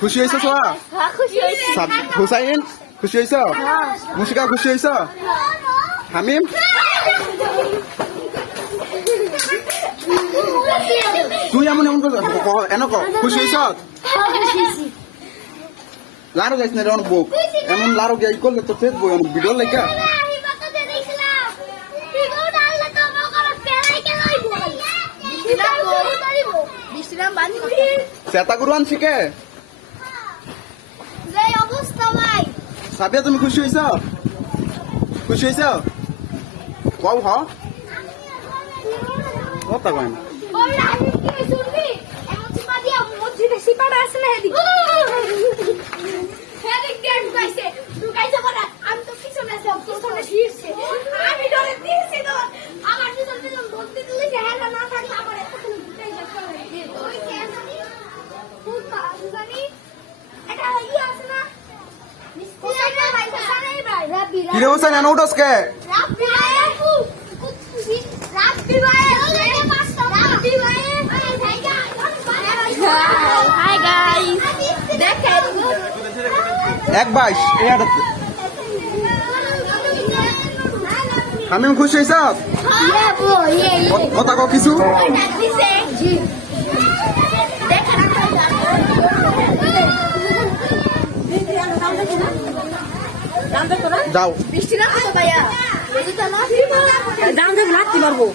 খুশি হয়েছ সোয়া? হুসাইন খুশি হয়েছ? মুশিকা খুশি হয়েছ? হামিম তুই এমন এমন এন খুশি হয়েছ? লারো যাইস না এমন বুক এমন লারো গিয়ে করলে তো ফেসবুক এমন ভিডিও লেখা চেতা করু আনছি কে? সাবিয়া তুমি খুশি হয়েছ? খুশি হয়েছ? কও হ কথা কয় না কিরে হোসেন এনে উঠোস কে? Hi guys. এক বাইশ এই হাটাতে হামিম খুশি হয়েছ? কথা কও কিছু যাও বৃষ্টি না ভাইয়া দাম দেব লাগতে পারবো